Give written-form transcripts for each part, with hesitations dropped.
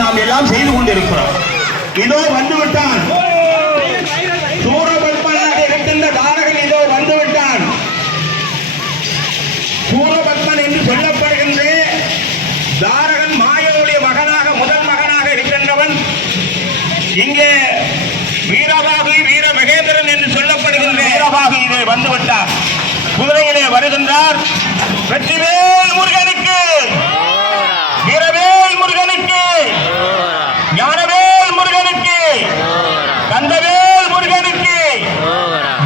நாம் எல்லாம் செய்து கொண்டிருக்கிறோம். இதோ வந்துவிட்டான் சூரபத்மனாக இருக்கின்ற தாரகன். இதோ வந்துவிட்டான். சூரபத்மன் என்று சொல்லப்படுகின்ற தாரகன் மாயனுடைய மகனாக முதல் மகனாக இருக்கின்றவன். இங்கே வீரபாகு வீர மகேந்திரன் என்று சொல்லப்படுகின்ற வீரபாகு இங்கே வந்துவிட்டார். குதிரையிலே வருகின்றார். வெற்றிவேல் முருகனுக்கு, வீரவேல் முருகனுக்கு, ஞானவேல் முருகனுக்கு, கந்தவேல் முருகனுக்கு,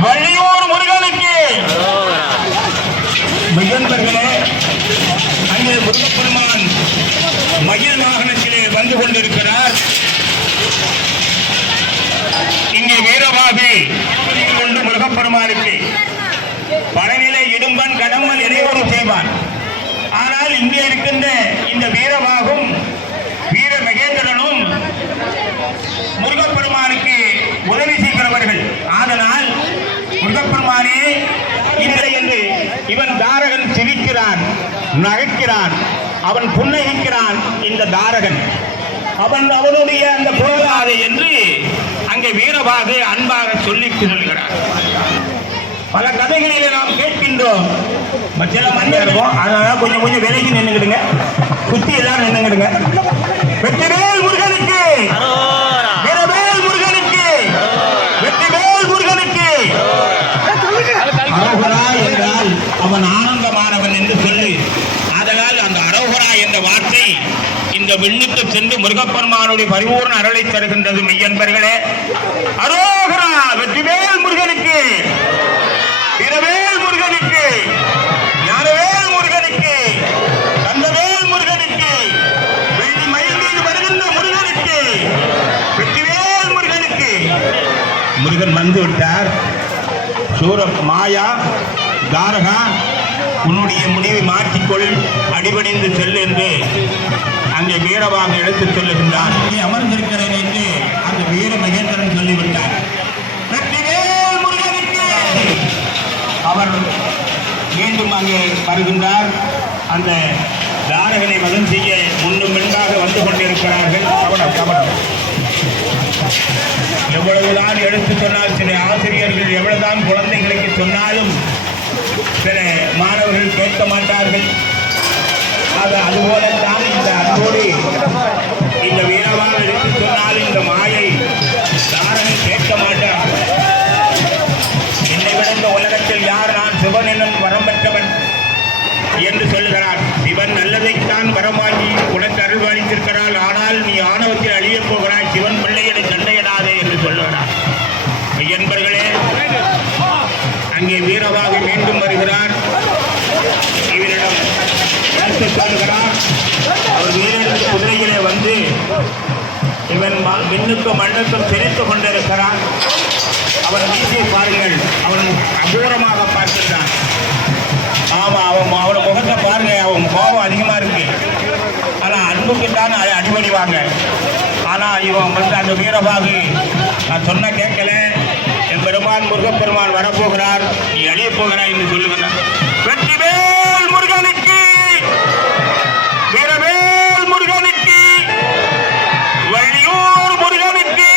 வள்ளியூர் முருகனுக்கு. மிகந்தர்களே, அங்கே முருகப்பெருமான் மயில் வாகனத்திலே வந்து கொண்டிருக்கிறார். இங்கே வீரபாகு கொண்டு முருகப்பெருமானுக்கு பழனிலே இடும்பன் கடம்பன் இடையூறு செய்வான். ஆனால் இங்கே இருக்கின்ற இந்த வீரபாகும் வீர மகேந்திரனும் முருகப்பெருமானுக்கு உதவி செய்கிறவர்கள். ஆதலால் முருகப்பெருமானே இல்லை என்று இவன் தாரகன் சிரிக்கிறான், நகைக்கிறான், அவன் புன்னகிக்கிறான். இந்த தாரகன் அவனுடைய அந்த போதாது என்று அங்கே வீரபாகு அன்பாக சொல்லிக் சொல்கிறார். பல கதைகளிலே நாம் கேட்கின்றோம். சில மஞ்சள் இருக்கும், அதனால கொஞ்சம் கொஞ்சம் விலைக்கு நின்றுக்கிடுங்க, சுத்தி எல்லாரும் நின்றுக்கிடுங்க. வெற்றிவேல் முருகனுக்கு, வீரவேல் முருகனுக்கு, வெற்றிவேல் முருகனுக்கு. அரோகரா என்றால் அவன் ஆனந்தமானவன் என்று சொல்லி, ஆதலால் அந்த அரோகரா என்ற வார்த்தை இந்த விண்ணுக்கு சென்று முருகப்பெருமானுடைய பரிபூர்ண அருளை தருகின்றது. மெய்யன்பர்களே, அரோகரா வெற்றிவேல் முருகனுக்கு, வீரவேல் முருகனுக்கு, ஞானவேல் முருகனுக்கு, கந்தவேல் முருகனுக்கு, வெள்ளி மயில் மீது வருகின்ற முருகனுக்கு, வெற்றிவேல் முருகனுக்கு. முருகன் வந்து விட்டார். சூர மாயா தாரகா, உன்னுடைய முடிவை மாற்றிக்கொள், அடிபணிந்து செல் என்று அங்கே வீரபாகு எடுத்துச் சொல்லுகின்றான். அமர்ந்திருக்கிறேன் என்று அந்த வீர மகேந்திரன் சொல்லிவிட்டார். வெற்றிவேல் முருகனுக்கு. அவர் மீண்டும் அங்கே வருகின்றார். அந்த தாரகனை வதம் செய்ய முன்னும் பெண்காக வந்து கொண்டிருக்கிறார்கள். எவ்வளவுதான் எடுத்து சொன்னால், சில ஆசிரியர்கள் எவ்வளவுதான் குழந்தைகளுக்கு சொன்னாலும் சில மாணவர்கள் கேட்க மாட்டார்கள். அதுபோலத்தான் இந்த அன்போடு இந்த வீரவாக எடுத்து சொன்னாலும் இந்த மாயை தாரகன் கேட்க மாட்டார். என்னை விட இந்த உலகத்தில் யார், நான் சிவன் என்னும் வரம் பெற்றவன் என்று சொல்லுகிறார். சிவன் நல்லதைத்தான் வரமாகி உனக்கு அருள்வாளித்திருக்கிறாள். ஆனால் நீ ஆணவத்தில் அழியப் போகிறாய், சிவன் பிள்ளைகளை சண்டையிடாதே என்று சொல்லுகிறார். மின்னுக்கும் மண்ணுக்கும் சிரித்துக் கொண்டிருக்கிறான். அவன் வீசியை பாருங்கள், அவன் அபூரமாக பார்க்கின்றான். ஆமா, அவன் முகத்தை பாருங்க, அவன் கோபம் அதிகமா இருக்கு. ஆனா அன்புக்குத்தான் அடிபடிவாங்க. ஆனா இவன் அந்த வீரபாகு நான் சொன்ன கேட்கல. என் பெருமான் முருகப்பெருமான் வரப்போகிறார், நீ அழிய போகிறாய் என்று சொல்லுகிறார். வெற்றிவேல் முருகனுக்கு, வீரவேல் முருகனுக்கு, வள்ளியூர் முருகனுக்கு,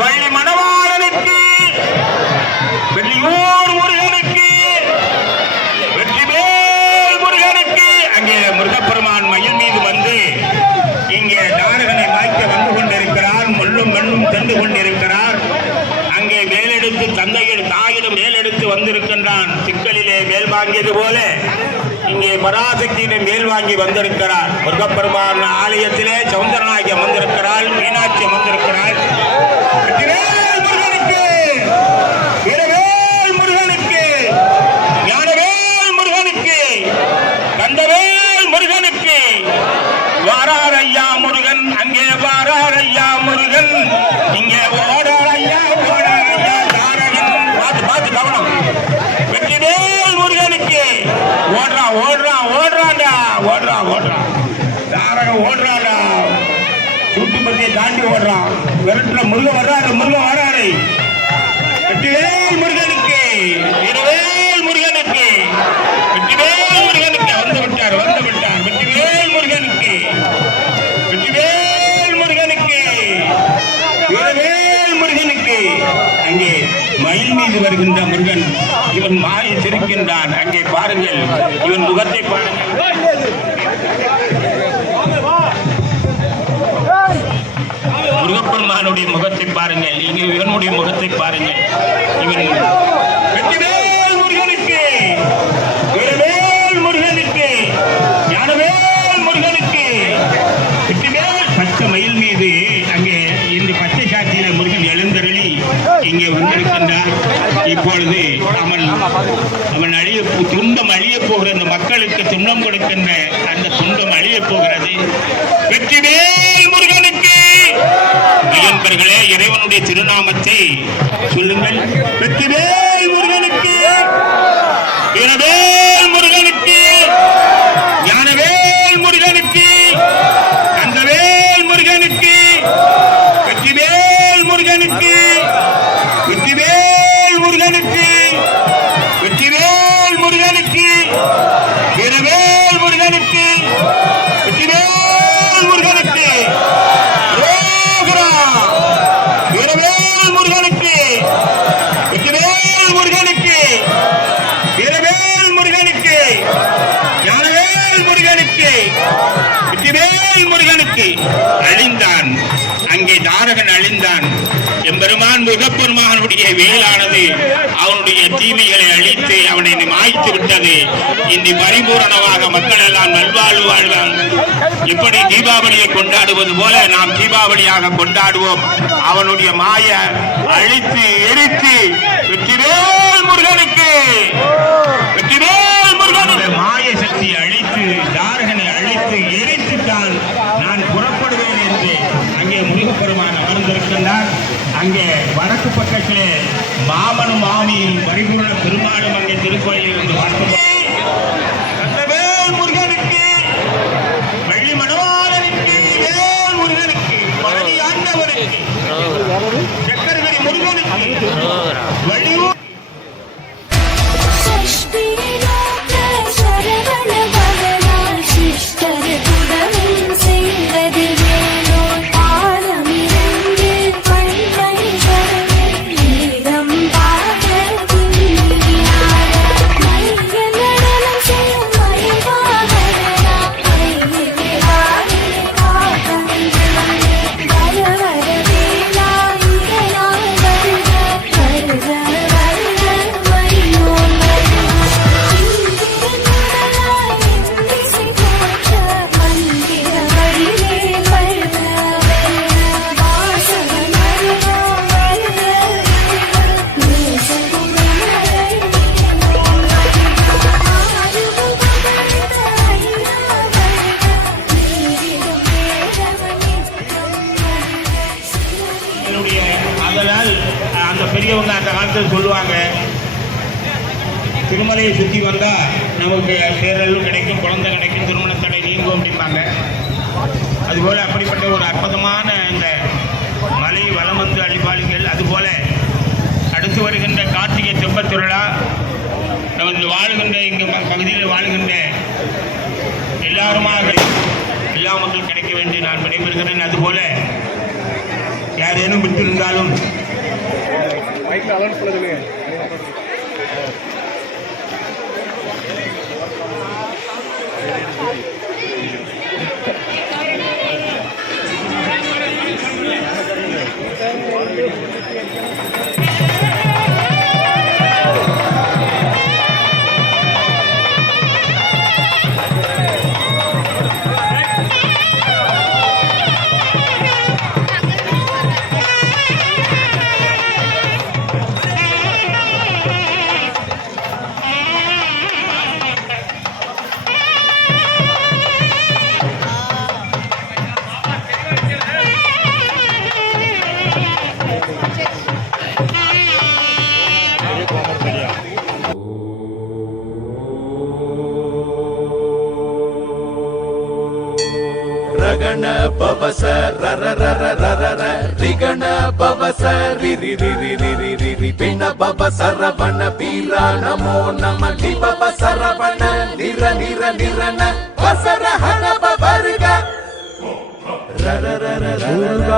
வள்ளி மணவாளனுக்கு, வெள்ளியூர் முருகனுக்கு, வெற்றிவேல் முருகனுக்கு. அங்கே முருகப்பெருமான் மயில் மீது வந்து இங்கே தாரகனை மாய்க்க வந்து கொண்டிருக்கிறார். முள்ளும் மண்ணும் தந்து கொண்டிருக்கிறார். அங்கே மேலெடுத்து தந்தையில் தாயிடம் மேலெடுத்து வந்திருக்கின்றான். சிக்கலிலே மேல் வாங்கியது போல இங்கே பராசக்தியிடம் மேல் வாங்கி வந்திருக்கிறார். முருகப்பெருமான் ஆலயத்திலே சௌந்தரநாயகி அமர்ந்திருக்கிறாள், மீனாட்சி அமர்ந்திருக்கிறாள். முருகனுக்கு, வீரவேல் முருகனுக்கு, ஞானவேல் முருகனுக்கு, கந்தவேல் முருகனுக்கு. வாரார் ஐயா முருகன், அங்கே வாரார் ஐயா முருகன், இங்கே ஓடார் ஐயா, ஓடார் ஐயா தாரகன். பார்த்து பார்த்து கவனம். வெற்றிவேல் முருகனுக்கு. ஓடுறான் ஓடுறான் ஓடுறான்டா, ஓடுறான் ஓடுறான், தாரகன் ஓடுறான்டா, சூட்டுப்பத்தியை தாண்டி ஓடுறான். விரட்டுல முருகன் வர்றாரு, முருகன் வர்றாரு. வெற்றிவேல் முருகனுக்கு, வீரவேல் முருகனுக்கு, வெற்றிவேல் முருகனுக்கு. வந்து விட்டார், வந்து விட்டார். வெற்றிவேல் முருகனுக்கு, வெற்றிவேல் முருகனுக்கு, வீரவேல் முருகனுக்கு. அங்கே மயில் மீது வருகின்ற முருகன், இவன் மாயை சிரிக்கின்றான். அங்கே பாருங்கள், இவன் முகத்தை பாருங்கள். முருகப்பெருமானுடைய முகத்தை பாருங்கள், இங்கே இவனுடைய முகத்தை பாருங்கள். இவன் வெற்றிவேல் முருகனுக்கு, வீரவேல் முருகனுக்கு, ஞானவேல் முருகனுக்கு, வெற்றிவேல். பச்சை மயில் மீது அங்கே இந்த பச்சை சாட்சியில முருகன் எழுந்தருளி இங்கே வந்திருக்கின்றார். இப்பொழுது அவன் அழிய துன்பம் அழிய போகிற அந்த மக்களுக்கு துன்பம் கொடுக்கின்ற அந்த துன்பம் அழிய போகிறது. வெற்றிவேல் முருகனுக்கு. நண்பர்களே, இறைவனுடைய திருநாமத்தை சொல்லுங்கள். வெற்றிவேல் முருகனுக்கு, வீரவேல் முருகனுக்கு, ஞானவேல் முருகனுக்கு, கந்தவேல் முருகனுக்கு, வெற்றிவேல் முருகனுக்கு, வெற்றிவேல் முருகனுக்கு, வெற்றிவேல் முருகனுக்கு, வீரவேல் முருகனுக்கு, வெற்றிவேல் முருகனுக்கு, வீரவேல் முருகனுக்கு, வெற்றிவேல் முருகனுக்கு, வீரவேல் முருகனுக்கு, ஞானவேல் முருகனுக்கு, வெற்றிவேல் முருகனுக்கு. அழிந்தான், அங்கே தாரகன் அழிந்தான். எம்பெருமான் முருகப்பெருமானுடைய வேலானது அவனுடைய தீமைகளை அழித்து அவனை மாய்த்து விட்டது. இன்று பரிபூரணமாக மக்கள் எல்லாம் நல்வாழ்வு வாழ்வான். இப்படி தீபாவளியை கொண்டாடுவது போல நாம் தீபாவளியாக கொண்டாடுவோம். அவனுடைய மாய அழித்து எரித்து வெற்றிவேல் முருகனுக்கு, வெற்றிவேல் முருகனுடைய மாய சக்தி அழித்து தாரகனை அழித்து எரித்துத்தான் நான் புறப்படுவேன் என்று அங்கே முருகப்பெருமான் அமர்ந்திருக்கின்றார். அங்கே வடக்கு பக்கத்திலே மாமனும் மாமியும் பரிபூர்ண பெருமாளும் அங்கே திருக்கோயிலில் இருந்து பார்க்கும். கந்தவேல் முருகனுக்கு, வள்ளி மணவாளனுக்கு, வேல் முருகனுக்கு, பழனி ஆண்டவனுக்கு, சக்கரவடி முருகனுக்கு, வள்ளியூர் Bye. பெரியவங்க அந்த காலத்தில் சொல்லுவாங்க, திருமலையை சுற்றி வந்தால் நமக்கு பேரலும் கிடைக்கும், குழந்தை கிடைக்கும், திருமண தடை நீங்கும் அப்படிம்பாங்க. அதுபோல் அப்படிப்பட்ட ஒரு அற்புதமான இந்த மலை வலம் வந்து அழிப்பாளிகள். அதுபோல் அடுத்து வருகின்ற கார்த்திகை தெப்பத் திருவிழா நமது வாழுகின்ற இங்கு பகுதியில் வாழுகின்ற எல்லாருமாக எல்லா மக்களும் கிடைக்க வேண்டி நான் விடைபெறுகிறேன். அதுபோல யாரேனும் விட்டிருந்தாலும் ரகண பவச ரர ரர ரர ர ரிகண பவச ரிரி ரிரி ரிரி ரிரி பிண பவ சரவண வீரா நமோ நம திபவ சரவண நிர நிர நிரன வசர ஹன பவர்க ரர ரர ரர